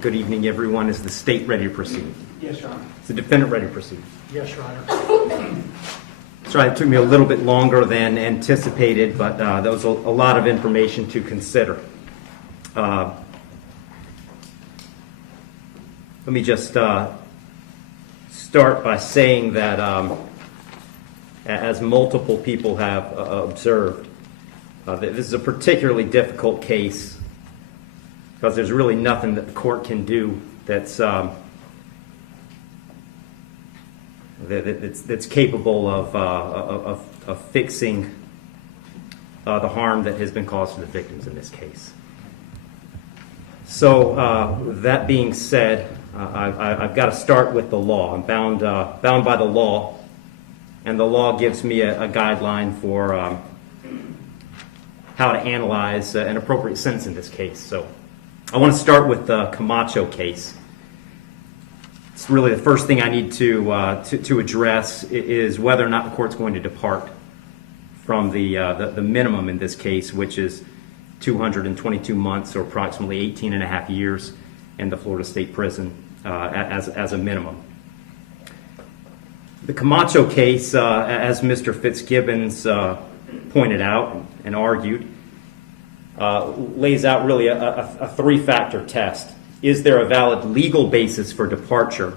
Good evening, everyone. Is the state ready to proceed? Yes, Your Honor. Is the defendant ready to proceed? Yes, Your Honor. Sorry, it took me a little bit longer than anticipated, but there was a lot of information to consider. Let me just start by saying that as multiple people have observed, this is a particularly difficult case because there's really nothing that the court can do that's capable of fixing the harm that has been caused to the victims in this case. So that being said, I've got to start with the law. I'm bound by the law, and the law gives me a guideline for how to analyze an appropriate sentence in this case. So I want to start with the Camacho case. It's really the first thing I need to address is whether or not the court's going to depart from the minimum in this case, which is 222 months or approximately 18 and a half years in the Florida State Prison as a minimum. The Camacho case, as Mr. Fitzgibbons pointed out and argued, lays out really a three-factor test. Is there a valid legal basis for departure?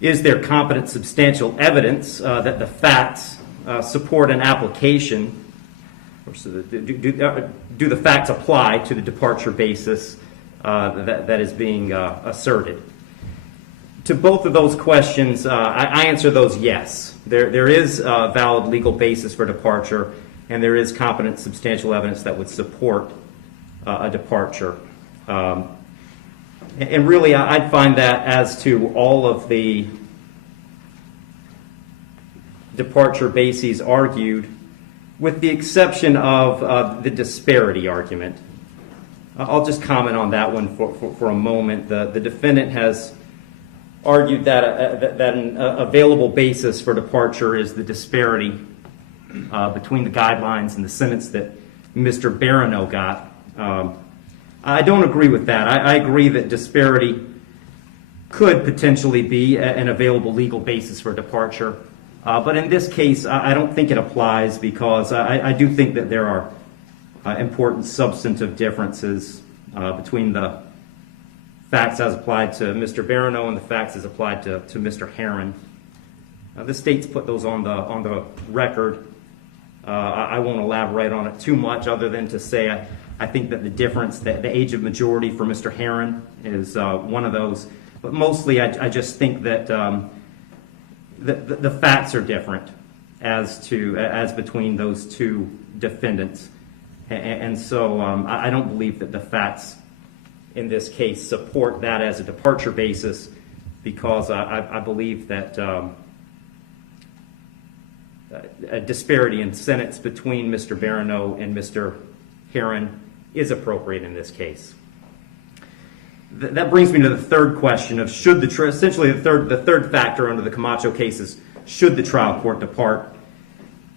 Is there competent substantial evidence that the facts support an application? Or do the facts apply to the departure basis that is being asserted? To both of those questions, I answer those yes. There is a valid legal basis for departure, and there is competent substantial evidence that would support a departure. And really, I'd find that as to all of the departure bases argued, with the exception of the disparity argument. I'll just comment on that one for a moment. The defendant has argued that an available basis for departure is the disparity between the guidelines and the sentence that Mr. Barano got. I don't agree with that. I agree that disparity could potentially be an available legal basis for departure. But in this case, I don't think it applies because I do think that there are important substantive differences between the facts as applied to Mr. Barano and the facts as applied to Mr. Herron. The state's put those on the record. I won't elaborate on it too much other than to say I think that the difference, the age of majority for Mr. Herron is one of those. But mostly I just think that the facts are different as between those two defendants. And so I don't believe that the facts in this case support that as a departure basis because I believe that a disparity in sentence between Mr. Barano and Mr. Herron is appropriate in this case. That brings me to the third question of should essentially the third factor under the Camacho case is should the trial court depart?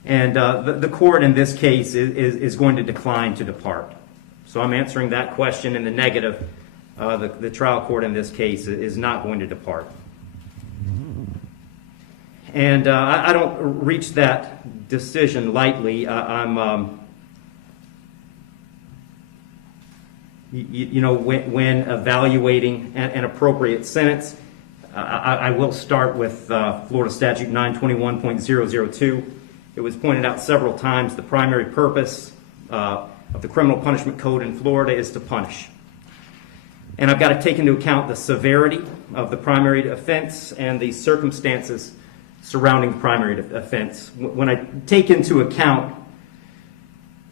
And the court in this case is going to decline to depart. So I'm answering that question in the negative. The trial court in this case is not going to depart. And I don't reach that decision lightly. When evaluating an appropriate sentence, I will start with Florida Statute 921.002. It was pointed out several times the primary purpose of the criminal punishment code in Florida is to punish. And I've got to take into account the severity of the primary offense and the circumstances surrounding the primary offense. When I take into account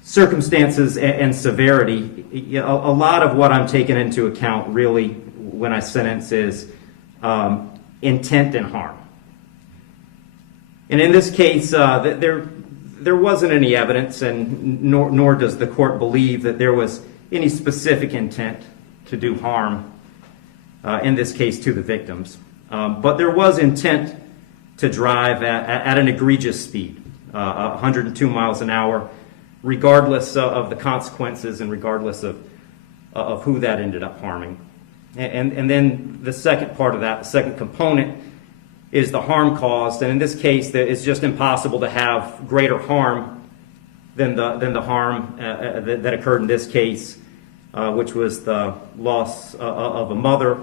circumstances and severity, a lot of what I'm taking into account really when I sentence is intent and harm. And in this case, there wasn't any evidence, and nor does the court believe that there was any specific intent to do harm, in this case to the victims. But there was intent to drive at an egregious speed, 102 miles an hour, regardless of the consequences and regardless of of who that ended up harming. And then the second part of that, the second component, is the harm caused. And in this case, it's just impossible to have greater harm than the harm that occurred in this case, which was the loss of a mother,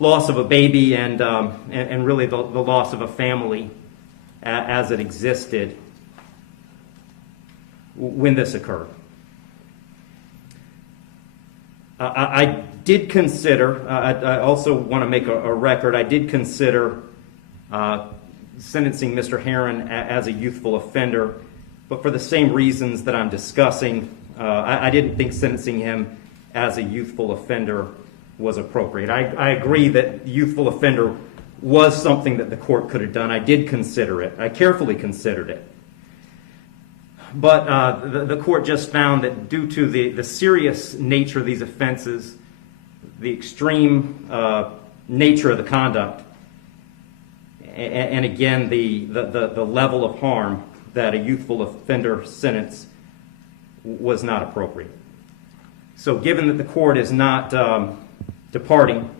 loss of a baby, and really the loss of a family as it existed when this occurred. I did consider, I also want to make a record, I did consider sentencing Mr. Herron as a youthful offender, but for the same reasons that I'm discussing, I didn't think sentencing him as a youthful offender was appropriate. I agree that youthful offender was something that the court could have done. I did consider it. I carefully considered it. But the court just found that due to the serious nature of these offenses, the extreme nature of the conduct, and again, the level of harm, that a youthful offender sentence was not appropriate. So given that the court is not departing,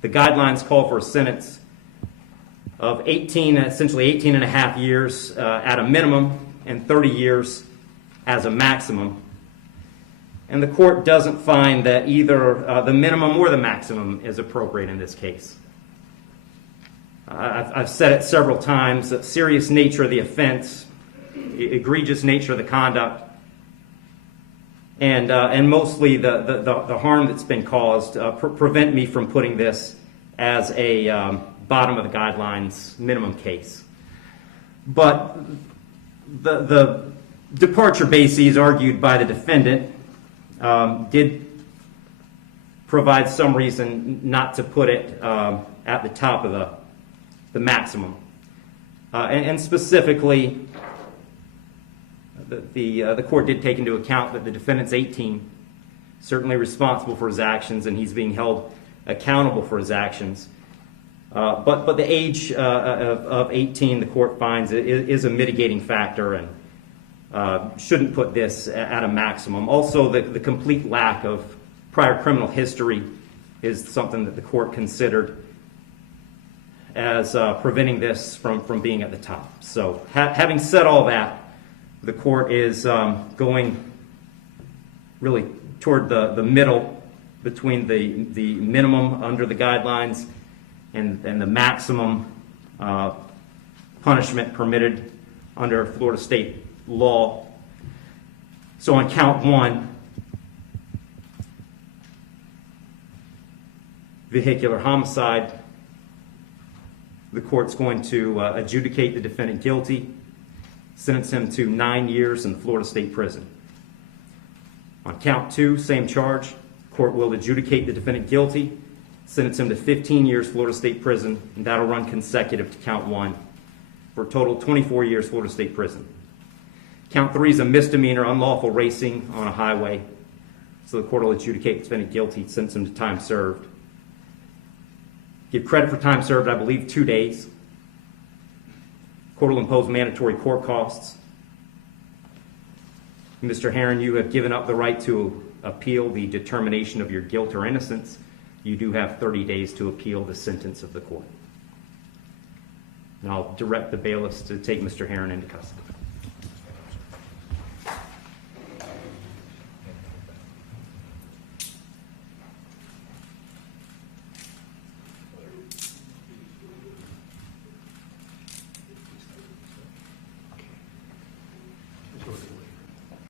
the guidelines call for a sentence of 18, essentially 18 and a half years at a minimum, and 30 years as a maximum. And the court doesn't find that either the minimum or the maximum is appropriate in this case. I've said it several times, that serious nature of the offense, egregious nature of the conduct, and mostly the harm that's been caused prevent me from putting this as a bottom of the guidelines minimum case. But the departure bases argued by the defendant did provide some reason not to put it at the top of the maximum. And specifically, the court did take into account that the defendant's 18, certainly responsible for his actions, and he's being held accountable for his actions. But the age of 18, the court finds, is a mitigating factor and shouldn't put this at a maximum. Also, the complete lack of prior criminal history is something that the court considered as preventing this from being at the top. So having said all that, the court is going really toward the middle between the minimum under the guidelines and the maximum punishment permitted under Florida state law. So on count one, vehicular homicide, the court's going to adjudicate the defendant guilty, sentence him to 9 years in Florida State Prison. On count two, same charge, court will adjudicate the defendant guilty, sentence him to 15 years Florida State Prison, and that'll run consecutive to count one, for a total of 24 years Florida State Prison. Count three is a misdemeanor, unlawful racing on a highway, so the court will adjudicate the defendant guilty, sentence him to time served. Give credit for time served, I believe, 2 days. Court will impose mandatory court costs. Mr. Herron, you have given up the right to appeal the determination of your guilt or innocence. You do have 30 days to appeal the sentence of the court. And I'll direct the bailiffs to take Mr. Herron into custody.